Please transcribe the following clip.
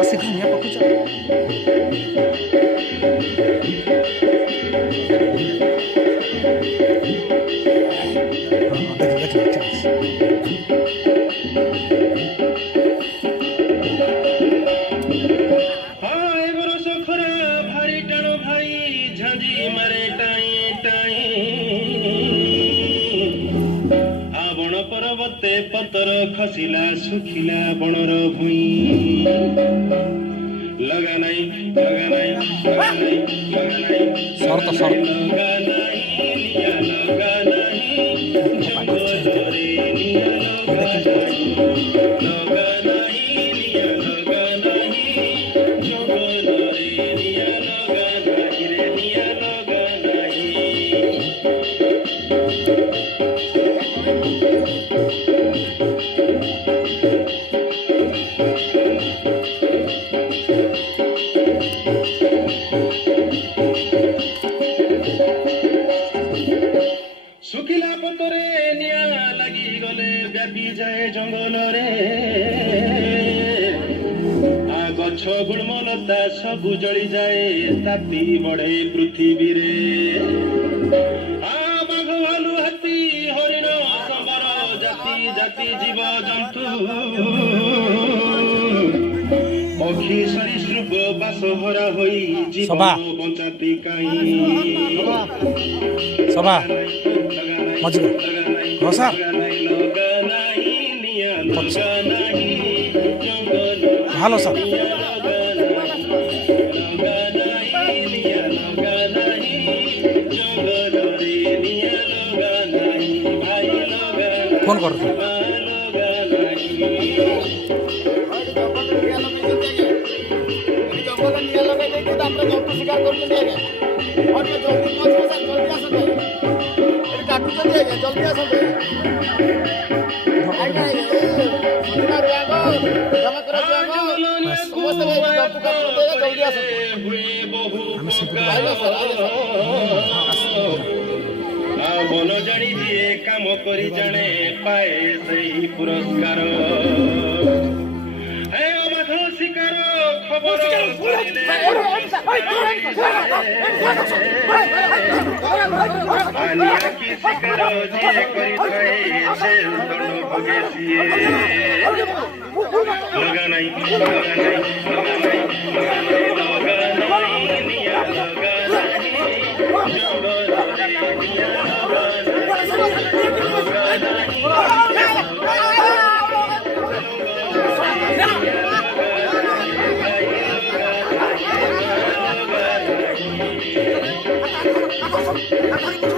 Así que ni a poco ya. पर्वते पतर खसिला सुखिला बनर भुई लगा नहीं लगा नहीं लगा नहीं लगा नहीं शर्त शर्त लगा नहीं लिया लगा नहीं जंगल रे लिया लगा नहीं लिया लगा नहीं जंगल रे लिया लगा नहीं रे लिया लगा नहीं सुखिला पतरे निया लगी गले व्यापी जाए जंगल रे आ गछ गुणमलता सबु जली जाए तापी बढ़े पृथ्वी रे आ बाघ भालू हाथी हरिण संबर जाति जाति जीव जंतु पक्षी सरीसृप बासहरा होई जीवन बंचाती काई सभा मजिको रोसा हेलो सर फोन कर शिकार जल्दी आसते मन जानी जी काम करी जाने पाए सही पुरस्कार शिकार खबर की शिकार जी करी से दंड भोगे सिए लगा नहीं लगा नहीं लगा नहीं लगा नहीं निया लगा नहीं जंगल रे निया लगा नहीं